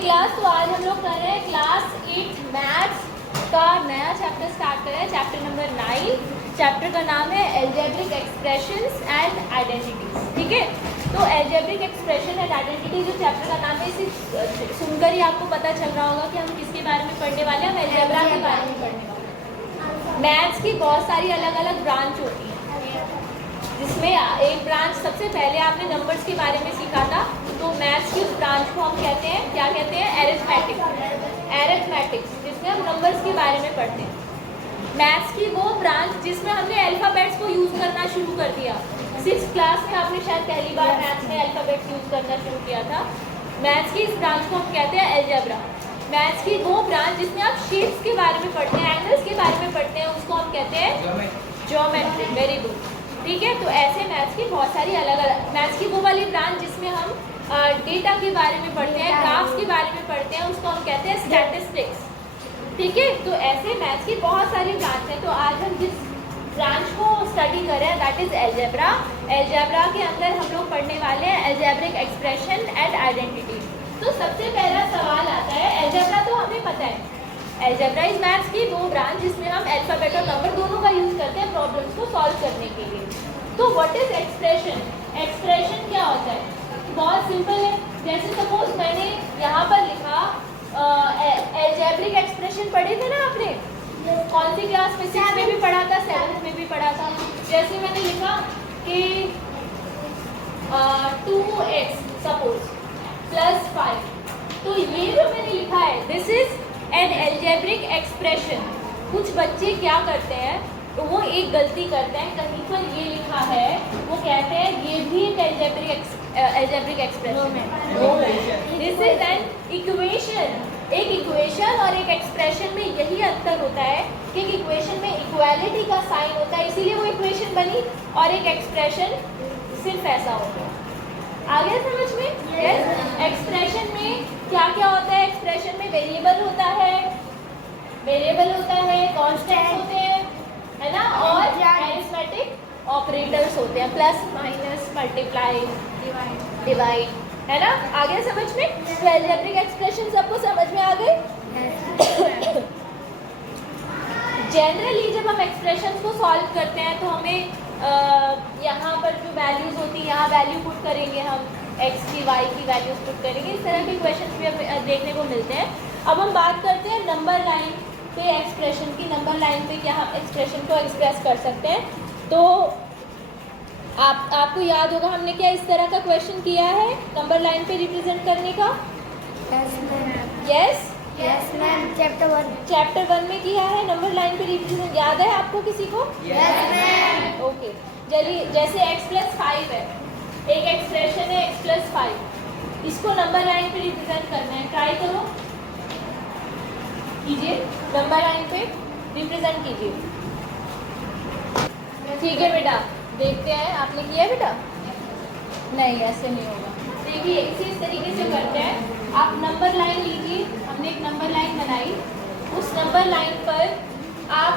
Class, तो आज हम लोग कर रहे हैं क्लास 8 मैथ्स का नया चैप्टर स्टार्ट कर रहे हैं, चैप्टर नंबर 9। चैप्टर का नाम है एल्जेब्रिक एक्सप्रेशंस एंड आइडेंटिटीज। ठीक है, तो एल्जेब्रिक एक्सप्रेशन एंड आइडेंटिटी जो चैप्टर का नाम है, इसे सुनकर ही आपको पता चल रहा होगा कि हम किसके बारे में पढ़ने वाले हैं। हम एल्जेब्रा के बारे में पढ़ने वाले हैं। मैथ्स की बहुत सारी अलग अलग ब्रांच होती है, जिसमें एक ब्रांच सबसे पहले आपने नंबर्स के बारे में सीखा था, तो मैथ्स की उस ब्रांच को हम कहते हैं, क्या कहते हैं, एरिथमेटिक्स, जिसमें हम नंबर्स के बारे में पढ़ते हैं। मैथ्स की वो ब्रांच जिसमें हमने अल्फ़ाबेट्स को यूज़ करना शुरू कर दिया। 6th क्लास में आपने शायद पहली बार मैथ्स में अल्फ़ाबेट्स यूज़ करना शुरू किया था। मैथ्स की इस ब्रांच को हम कहते हैं एल्जेब्रा। मैथ्स की वो ब्रांच जिसमें आप शेप्स के बारे में पढ़ते हैं, एंगल्स के बारे में पढ़ते हैं, उसको हम कहते हैं ज्योमेट्री। वेरी गुड, ठीक है। तो ऐसे मैथ्स की बहुत सारी अलग अलग, मैथ्स की वो वाली ब्रांच जिसमें हम डेटा के बारे में पढ़ते हैं, ग्राफ्स के बारे में पढ़ते हैं, उसको हम कहते हैं स्टैटिस्टिक्स। ठीक है, तो ऐसे मैथ्स की बहुत सारी ब्रांच हैं। तो आज हम जिस ब्रांच को स्टडी कर रहे हैं दैट इज एल्जेब्रा। एल्जेब्रा के अंदर हम लोग पढ़ने वाले हैं एल्जेब्रिक एक्सप्रेशन एंड आइडेंटिटी। तो सबसे पहला सवाल आता है, एल्जेब्रा तो हमें पता है, एल्जेब्रा इज मैथ्स की वो ब्रांच जिसमें हम अल्फाबेट और नंबर दोनों का यूज करते हैं प्रॉब्लम्स को सॉल्व करने के लिए। तो व्हाट इज एक्सप्रेशन? एक्सप्रेशन क्या होता है? बहुत सिंपल है। जैसे सपोज मैंने यहाँ पर लिखा, एल्जेब्रिक एक्सप्रेशन पढ़े थे ना आपने, कौन सी क्लास में? 6 में भी पढ़ा था, 7th में भी पढ़ा था। जैसे मैंने लिखा कि 2x सपोज प्लस 5, तो ये जो मैंने लिखा है this is an algebraic expression. कुछ बच्चे क्या करते हैं, तो वो एक गलती करते हैं, कहीं पर ये लिखा है, वो कहते हैं ये भी एक एल्जेब्रिक एक्सप्रेशन है। This is an equation. एक इक्वेशन और एक एक्सप्रेशन में यही अंतर होता है कि एक इक्वेशन में इक्वालिटी का साइन होता है, इसीलिए वो इक्वेशन बनी, और एक एक्सप्रेशन सिर्फ ऐसा होता है। आ गया समझ में? यस। एक्सप्रेशन में क्या क्या होता है? एक्सप्रेशन में वेरिएबल होता है, कांस्टेंट होते हैं, है ना, और अरिथमेटिक ऑपरेटर्स होते हैं, प्लस माइनस मल्टीप्लाई डिवाइड, है ना। आ गया समझ में? तो एल्जेब्रिक एक्सप्रेशन सबको समझ में आ गए? जनरली जब हम एक्सप्रेशंस को सॉल्व करते हैं तो हमें यहाँ पर जो वैल्यूज होती है, यहाँ वैल्यू पुट करेंगे, हम x की y की वैल्यूज पुट करेंगे, इस तरह के क्वेश्चंस भी हमें देखने को मिलते हैं। अब हम बात करते हैं नंबर लाइन पे एक्सप्रेशन की। नंबर लाइन पे क्या हम एक्सप्रेशन को एक्सप्रेस कर सकते हैं? तो आपको याद होगा हमने क्या इस तरह का क्वेश्चन किया है नंबर लाइन पे रिप्रेजेंट करने का? यस मैम, चैप्टर 1 में किया है नंबर लाइन पे रिप्रेजेंट। याद है आपको किसी को? Yes ma'am. ओके, चलिए, जैसे x प्लस 5 है, एक एक्सप्रेशन है x प्लस 5, इसको नंबर लाइन पे रिप्रेजेंट करना है। ट्राई करो, कीजिए, नंबर लाइन पे रिप्रेजेंट कीजिए। ठीक है बेटा, देखते हैं आपने किया है बेटा? नहीं, ऐसे नहीं होगा। देखिए, इस तरीके से करते हैं। आप नंबर लाइन लीजिए, हमने एक नंबर लाइन बनाई, उस नंबर लाइन पर आप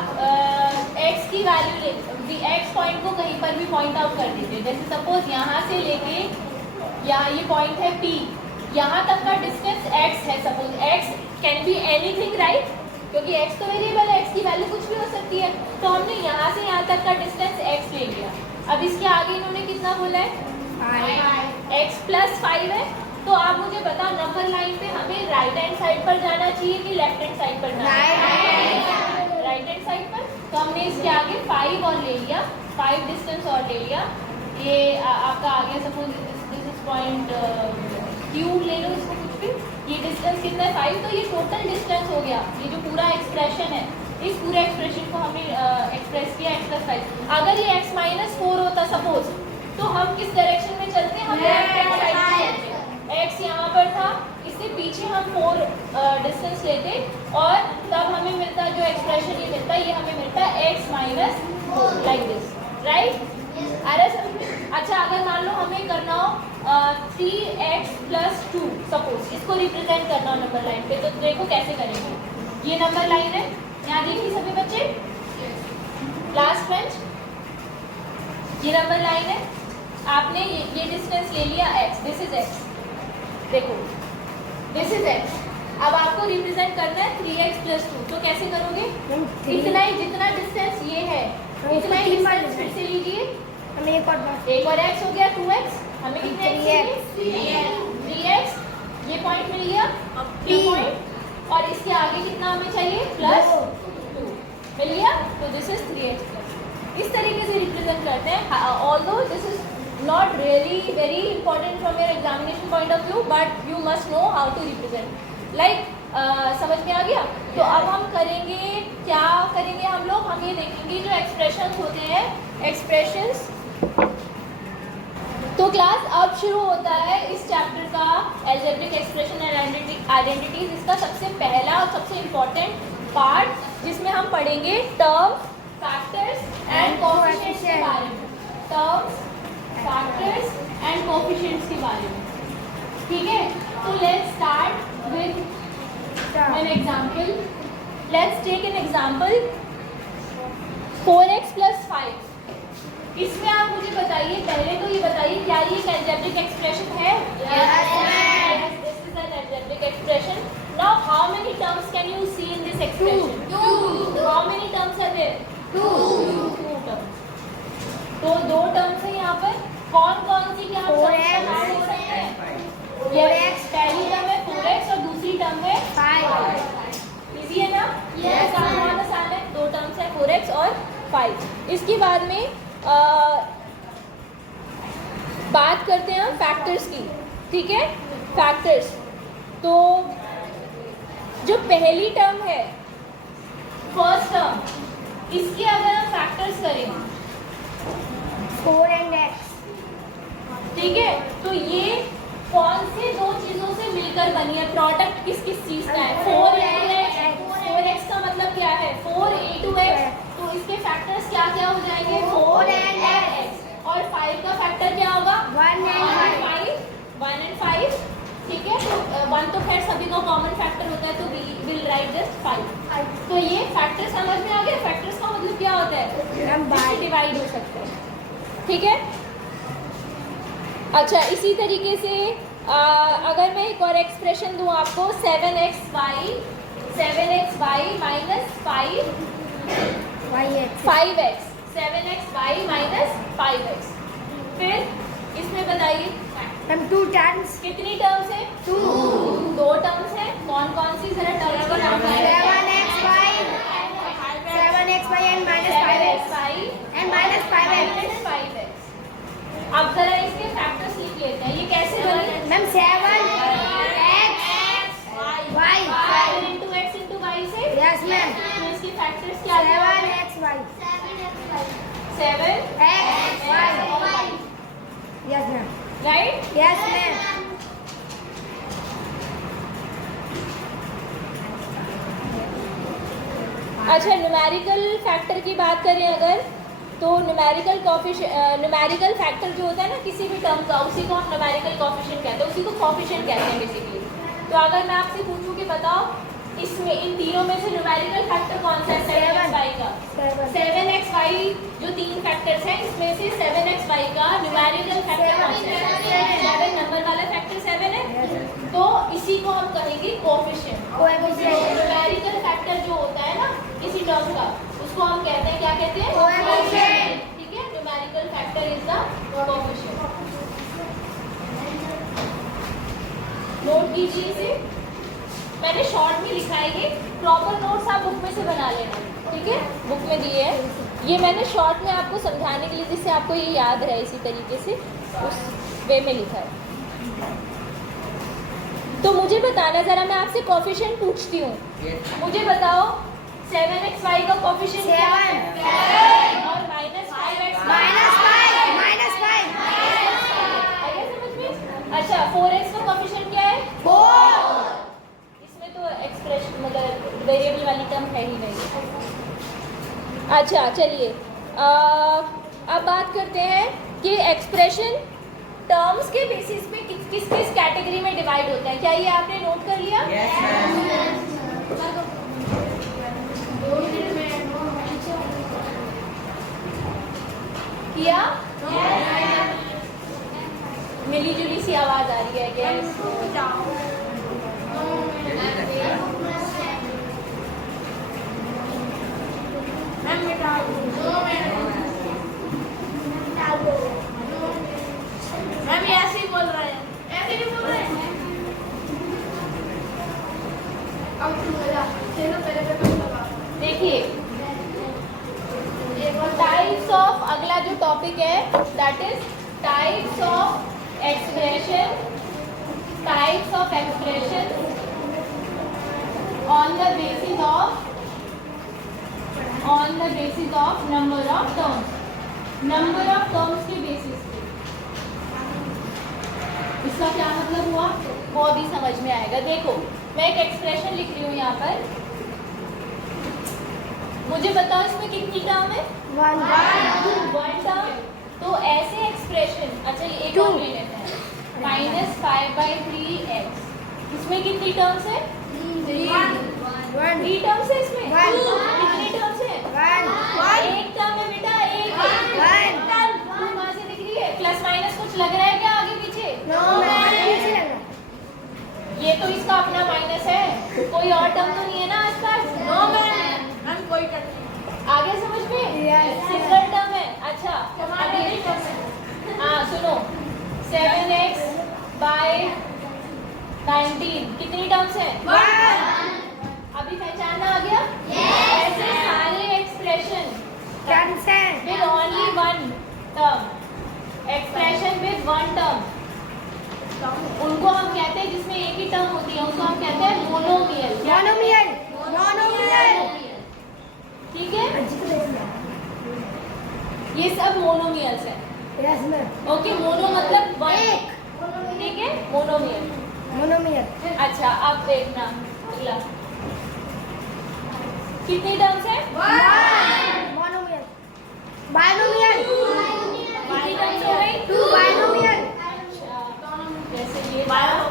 x की वैल्यू x पॉइंट को कहीं पर भी पॉइंट आउट कर दीजिए। जैसे सपोज यहाँ से लेके यहाँ ये पॉइंट है P, यहाँ तक का डिस्टेंस x है। Suppose x can be anything, right, क्योंकि x तो वेरिएबल है, x की वैल्यू कुछ भी हो सकती है। तो हमने यहाँ से यहाँ तक का डिस्टेंस x ले लिया। अब इसके आगे इन्होंने कितना बोला है? x प्लस 5 है। तो आप मुझे बताओ, नंबर लाइन पे हमें राइट हैंड साइड पर जाना चाहिए कि लेफ्ट हैंड साइड पर जाना चाहिए? राइट हैंड साइड पर। तो हमने इसके आगे 5 और ले लिया, 5 डिस्टेंस और ले लिया। ये आपका आ गया, suppose this is point Q ले लो, इसको कुछ भी। ये डिस्टेंस कितना है? 5। तो ये टोटल डिस्टेंस हो गया। ये जो पूरा एक्सप्रेशन है, इस पूरे एक्सप्रेशन को हमने एक्सप्रेस किया x प्लस 5। अगर ये x माइनस 4 होता सपोज, तो हम किस डायरेक्शन में चलते हैं? हम लेफ्ट हैंड साइड में चलते हैं। x यहाँ पर था, इससे पीछे हम 4 डिस्टेंस लेते और तब हमें मिलता जो एक्सप्रेशन ये मिलता है, ये हमें मिलता है x minus 4, like this, right. अरे अच्छा, अगर मान लो हमें करना हो 3x प्लस 2 सपोज, इसको रिप्रेजेंट करना हो नंबर लाइन पे, तो देखो कैसे करेंगे। ये नंबर लाइन है, यहाँ देखिए सभी बच्चे, लास्ट बेंच, ये नंबर लाइन है। आपने ये डिस्टेंस ले लिया x, दिस इज x। देखो दिस इज x। अब आपको रिप्रेजेंट करना है 3x + 2, तो कैसे करोगे? इतना ही, जितना डिस्टेंस ये है इतना ही डिस्टेंस फिर से लीजिए, हमें एक और x हो गया 2x, हमें कितने x चाहिए? 3x, ये पॉइंट मिल गया, ये पॉइंट, और इसके आगे कितना हमें चाहिए? +2 मिल गया, तो दिस इज 3x+। इस तरीके से रिप्रेजेंट करते हैं। Although this is not really very important from your examination point of view, but you must know how to represent. Like समझ में आ गया? तो अब हम करेंगे, क्या करेंगे हम लोग? हम ये देखेंगे जो एक्सप्रेशंस होते हैं, एक्सप्रेशंस। तो क्लास अब शुरू होता है इस चैप्टर का अलजेब्रिक एक्सप्रेशन एंड आइडेंटिटीज। इसका सबसे पहला और सबसे इम्पोर्टेंट पार्ट, जिसमें हम पढ़ेंगे टर्म्स, फैक्टर्स एंड कोएफिशिएंट्स के बारे में। टर्म्स, फैक्टर्स एंड कोएफिशिएंट्स के बारे में, ठीक है? तो let's start with an example. Let's take an example 4x + 5। इसमें आप मुझे बताइए, पहले तो ये बताइए क्या ये एक अलजेब्रिक एक्सप्रेशन है? Yes, this is an algebraic expression. Now how many terms can you see in this expression? 2. How many terms are there? 2 terms. तो 2 terms है यहाँ पर। कौन कौन सी क्या आप नाम ले सकते हैं? 4x, पहली टर्म है 4x और दूसरी टर्म है 5। इजी है ना? यस, बहुत आसान है। 2 टर्म्स है 4x और 5। इसके बाद में बात करते हैं हम फैक्टर्स की, ठीक है? फैक्टर्स, तो जो पहली टर्म है, फर्स्ट टर्म, इसके अगर हम फैक्टर्स करें 4 and x, ठीक है? तो ये कौन से 2 चीजों से मिलकर बनी है? प्रोडक्ट किस किस चीज का है? 4x का मतलब क्या है? 4 × x, तो इसके फैक्टर्स क्या क्या हो जाएंगे? 4 and x। और 5 का फैक्टर क्या होगा? 1 and 5, ठीक है? तो 1 तो खैर सभी का कॉमन फैक्टर होता है, तो विल राइट जस्ट 5। तो ये फैक्टर समझ में आ गया? फैक्टर्स का मतलब क्या होता है? डिवाइड हो सकते हैं, ठीक है? अच्छा, इसी तरीके से अगर मैं एक और एक्सप्रेशन दूं आपको 7xy - 5x, 5x, 7xy - 5x। फिर इसमें बताइए हम 2 टर्म्स, कितनी टर्म्स है? 2 टर्म्स है। कौन कौन सी? जरा टर्म्स का नाम बताइए। 7xy and -5x and -5x। अब जरा इसके फैक्टर्स लिख लेते हैं। ये कैसे बने? Ma'am 7x y 5 × x × y से। Yes ma'am. तो इसके फैक्टर्स क्या है? 7xy 7xy, yes ma'am. Right? Yes ma'am. अच्छा, न्यूमेरिकल फैक्टर की बात करें अगर, तो न्यूमेरिकल फैक्टर जो होता है ना किसी भी टर्म का, उसी को हम न्यूमेरिकल कोएफिशिएंट कहते हैं, उसी को कोएफिशिएंट कहते हैं बेसिकली। तो अगर मैं आपसे पूछूं कि बताओ इसमें इन तीनों में से न्यूमेरिकल फैक्टर कौन सा है? 7xy का। 7xy जो 3 फैक्टर्स हैं, इसमें से 7xy का न्यूमेरिकल फैक्टर कौन सा है? 7 नंबर वाला फैक्टर 7 है, तो इसी को हम कहेंगे कोएफिशिएंट। न्यूमेरिकल फैक्टर जो होता है ना किसी टर्म का, उसको हम कहते हैं, क्या कहते हैं? कोएफिशिएंट, ठीक है? Numerical factor is the coefficient. Note कीजिए इसे, मैंने शॉर्ट में लिखा है, ये प्रॉपर नोट्स आप बुक में से बना लेना, ठीक है? बुक में दिए हैं, ये मैंने शॉर्ट में आपको समझाने के लिए, जिससे आपको ये याद रहे इसी तरीके से, उस वे में लिखा है। तो मुझे बताना जरा, मैं आपसे कोएफिशिएंट पूछती हूँ, मुझे बताओ 7xy का कोएफिशिएंट क्या है? 7 और -5x आइए समझ में? अच्छा, 4x का कोएफिशिएंट क्या है? 4। इसमें तो एक्सप्रेशन मतलब वेरिएबल वाली टर्म है ही नहीं। अच्छा, चलिए अब बात करते हैं कि एक्सप्रेशन टर्म्स के बेसिस पे किस किस कैटेगरी में डिवाइड होता है। क्या ये आपने नोट कर लिया? किया? मिली जुली सी आवाज आ रही है, गैस देखिए टाइप्स ऑफ, अगला जो टॉपिक है that is types of expression, types of expression on the basis of number of terms, number of terms के basis पे। इसका क्या मतलब हुआ वो अभी समझ में आएगा। देखो मैं एक एक्सप्रेशन लिख रही हूँ यहाँ पर, मुझे बताओ इसमें कितनी टर्म है? One term. तो ऐसे एक्सप्रेशन, अच्छा ये एक और ले लेते हैं, -5/3x, इसमें कितनी टर्म्स है? 3 टर्म्स है इसमें। कितनी टर्म्स है? एक टर्म है बेटा, एक टर्म। तू कहाँ से दिख रही है? प्लस माइनस कुछ लग रहा है क्या आगे पीछे? ये तो इसका अपना माइनस है, कोई और टर्म तो नहीं है ना आसपास? नो मैम, कोई टर्म आगे समझ में? सिंगल टर्म है। अच्छा अभी हाँ सुनो, 7x/19 कितनी टर्म्स है? अभी पहचानना आ गया? ऐसे सारे expression with only one term, expression with one term, उनको हम कहते हैं, जिसमें एक ही टर्म होती है उसको हम कहते हैं मोनोमियल। ठीक है, ये सब मोनोमियल्स है। ओके, मोनो मतलब वन, ठीक है, मोनोमियल। अच्छा अब देखना अगला, कितनी टर्म्स है? बाइनोमियल। कितनी टर्म्स हो गई? 2 बाइनोमियल। अच्छा जैसे ये बाइनोमियल।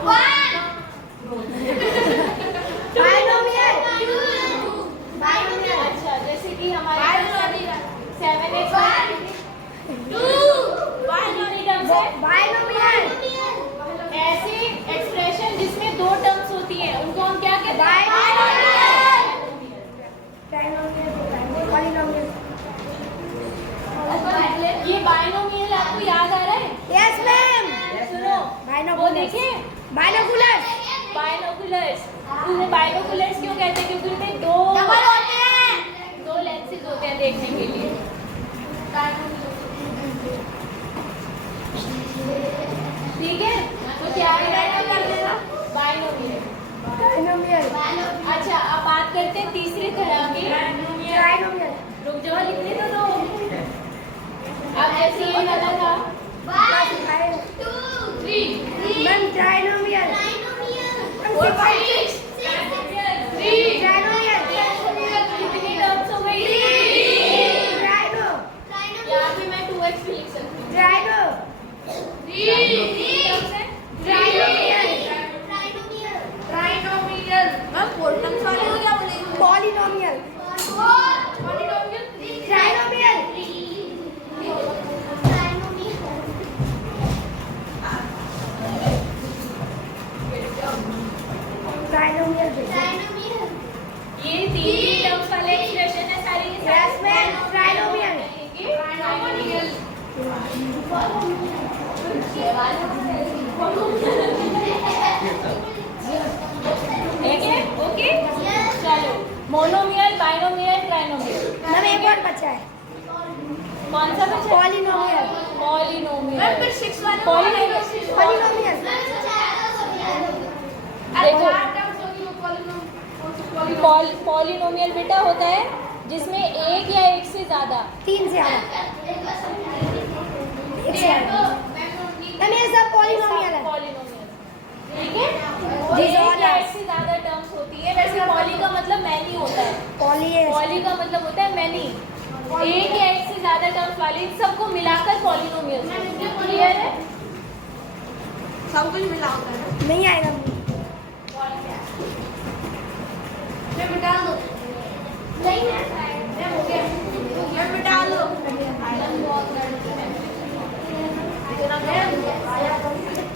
अच्छा जैसे कि हमारे 7x कितनी टर्म्स है? बाइनोमियल। ऐसे एक्सप्रेशन जिसमें दो टर्म्स होती हैं उनको हम क्या कहते हैं? ये बाइनोमियल आपको याद आ रहा है? Yes ma'am. सुनो वो देखिए, बाइनोकुलर्स। उन्हें बाइनोकुलर्स क्यों कहते हैं? क्योंकि उनमें दो लेंसेज होते हैं देखने के लिए। ठीक है, तो क्या है बाइनोमियल। अच्छा अब बात करते हैं तीसरी तरह की, रुक जाओ लिखने तो दो। अब जैसे ये वाला था कितनी टर्म्स हो गई? यहाँ पे मैं 2x भी लिख सकती हूँ। पॉलिनोमियल। ये तीन टर्म्स वाले एक्सप्रेशन है सारी के सारे। Yes, ma'am. Trinomial. ठीक है, ओके चलो, मोनोमियल, बाइनोमियल, ट्राइनोमियल। मैम एक और बचा है, कौन सा बचा? पॉलिनोमियल। पॉलिनोमियल। पॉलिनोमियल। देखो पॉलिनोमियल बेटा होता है जिसमें एक या एक से ज्यादा, 3 से ज्यादा, मैम ये सब पॉलिनोमियल है। पॉलिनोमियल, ठीक है, These एक all या are- एक से ज्यादा टर्म्स होती है। वैसे पॉली का मतलब मैनी होता है, पॉली का मतलब होता है मैनी, एक या एक से ज्यादा टर्म्स वाले, इन सबको मिलाकर पॉलिनोमियल। क्लियर है? सब कुछ मिला होता है, नहीं आएगा। मिटा दो, नहीं हो गया, मिटा दो।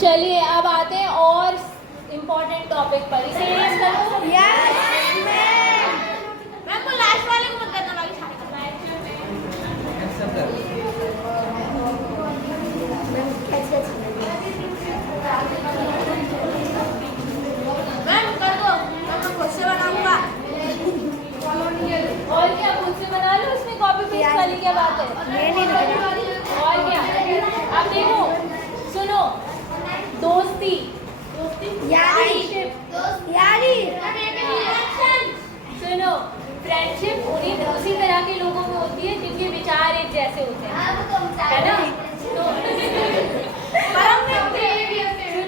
चलिए अब आते हैं और इम्पोर्टेंट टॉपिक पर, इसे रेज करो। यस मैम को लास्ट वाले को मत करना, बाकी सारे मैम कर दो, मैं क्वेश्चन बना क्या बात है? और क्या? अब देखो, सुनो, दोस्ती, सुनो, फ्रेंडशिप उसी तरह के लोगों में होती है जिनके विचार एक जैसे होते हैं, है ना?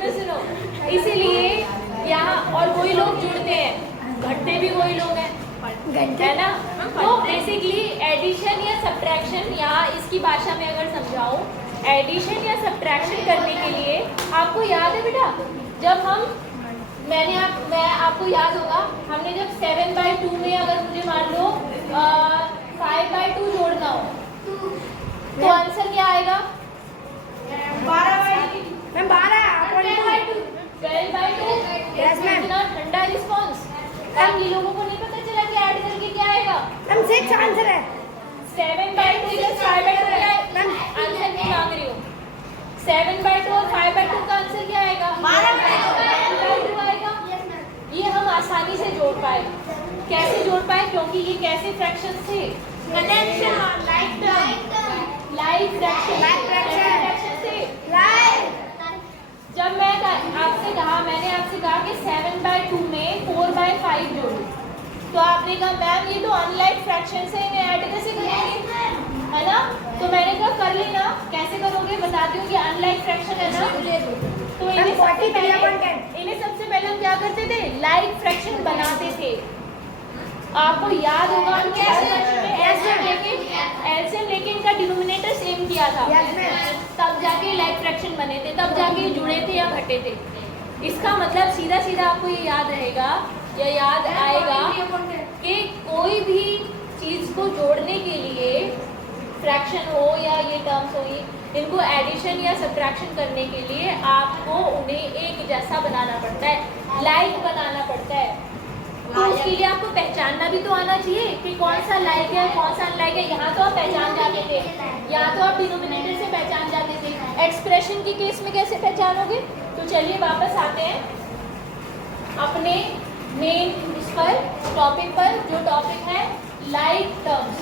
तो सुनो, इसीलिए यहाँ और वही लोग जुड़ते हैं, घटते भी वही लोग हैं, है ना? तो बेसिकली एडिशन या सब्ट्रैक्शन, यहाँ इसकी भाषा में अगर समझाऊं, एडिशन या सब्ट्रैक्शन करने के लिए आपको याद है बेटा, जब मैं आपको याद होगा, हमने जब 7/2 में अगर मुझे मान लो 5/2 जोड़ना हो तो आंसर क्या आएगा? 12/2। 12/2। Yes, ma'am. इतना ठंडा रिस्पॉन्स, हम ये लोगों को नहीं पता चला कि ऐड करके क्या आएगा? 7/2 प्लस 5/2 क्या है? आंसर नहीं मांग रही हूँ। 7/2 और 5/2 का आंसर क्या आएगा? 12/2 आएगा। ये हम आसानी से जोड़ पाए। कैसे जोड़ पाए? क्योंकि ये कैसे फ्रैक्शन थे? लाइक फ्रैक्शन थे। जब मैंने आपसे कहा कि 7/2 में 4/5 जोड़ो, तो आपने कहा मैम ये तो अनलाइक फ्रैक्शन से इन्हें ऐड कैसे करोगे, है ना? तो मैंने कहा कर लेना। कैसे करोगे बताती हूँ कि अनलाइक फ्रैक्शन है ना, तो इन्हें सबसे पहले हम क्या करते थे? लाइक फ्रैक्शन बनाते थे। आपको याद होगा एलसीएम लेके इनका डिनोमिनेटर सेम किया था, तब जाके लाइक फ्रैक्शन बने थे, तब जाके जुड़े थे या घटे थे। इसका मतलब सीधा सीधा आपको ये याद रहेगा या याद आएगा कि कोई भी चीज़ को जोड़ने के लिए, फ्रैक्शन हो या ये टर्म्स हो, इनको एडिशन या सब्ट्रैक्शन करने के लिए आपको उन्हें एक जैसा बनाना पड़ता है, लाइक बनाना पड़ता है। तो उसके लिए आपको पहचानना भी तो आना चाहिए कि कौन सा लाइक है कौन सा अनलाइक है। यहाँ तो आप पहचान जाते थे, यहाँ तो आप डिनोमिनेटर से पहचान जाते थे, एक्सप्रेशन के केस में कैसे पहचानोगे? तो चलिए वापस आते हैं अपने मेन इस पर, टॉपिक पर, जो टॉपिक है लाइक टर्म्स।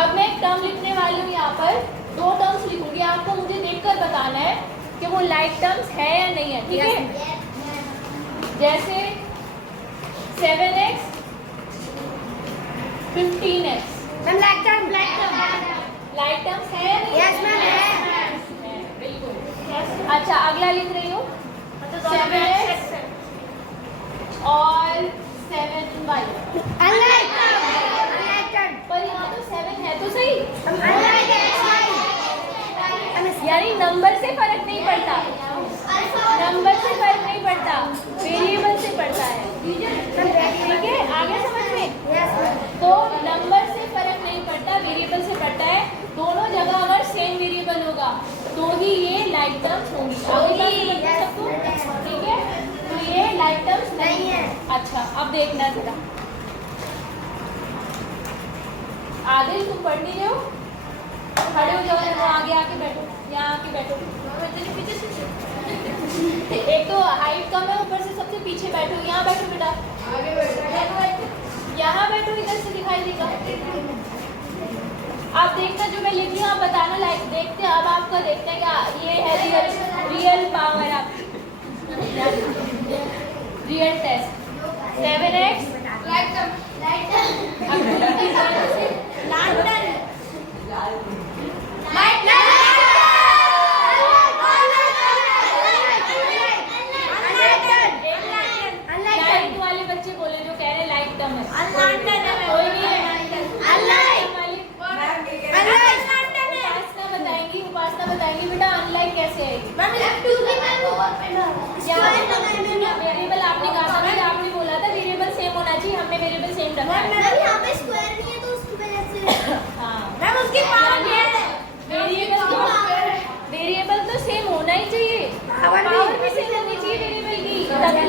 अब मैं एक टर्म लिखने वाली हूँ, यहाँ पर 2 टर्म्स लिखूंगी, आपको मुझे देखकर बताना है कि वो लाइक टर्म्स है या नहीं है, ठीक है? जैसे 7x 15x, लाइक टर्म्स है या नहीं? Yes, ma'am, है। बिल्कुल। अच्छा, अगला लिख रही हूँ 7x और 7y, पर यहाँ तो 7 है तो सही, यानी नंबर से फर्क नहीं पड़ता, नंबर से फर्क नहीं पड़ता, वेरिएबल से पड़ता है, ठीक है? आगे समझ में? तो नंबर से फर्क नहीं पड़ता, वेरिएबल से पड़ता है। दोनों जगह अगर सेम वेरिएबल होगा तो ही ये लाइक टर्म्स होंगी। सबको ठीक है? तो ये लाइक टर्म्स नहीं है। अच्छा, अब देखना जरा, आदिल तुम पढ़ नहीं रहे हो? खड़े हो जाओ, यहाँ आगे आके बैठो, यहाँ आके बैठो। एक तो हाइट कम है, ऊपर से सबसे पीछे बैठो। यहाँ बैठो बेटा, आगे बैठो, यहाँ बैठो, इधर से दिखाई देगा। आप देखना जो मैं लिख रही हूँ, आप बताना लाइक। देखते हैं अब आपका, देखते हैं क्या ये है रियल पावर, आप रियल टेस्ट। 7x वाले बच्चे बोले जो कह रहे लाइक टर्म है, कोई नहीं है। उपासना बताएंगी बेटा अनलाइक कैसे है। वेरिएबल आपने कहा था ना, आपने बोला था वेरिएबल सेम होना चाहिए, हमने वेरिएबल सेम रखा है। वेरिएबल तो सेम होना ही चाहिए, पावर भी सेम होनी चाहिए वेरिएबल की, तभी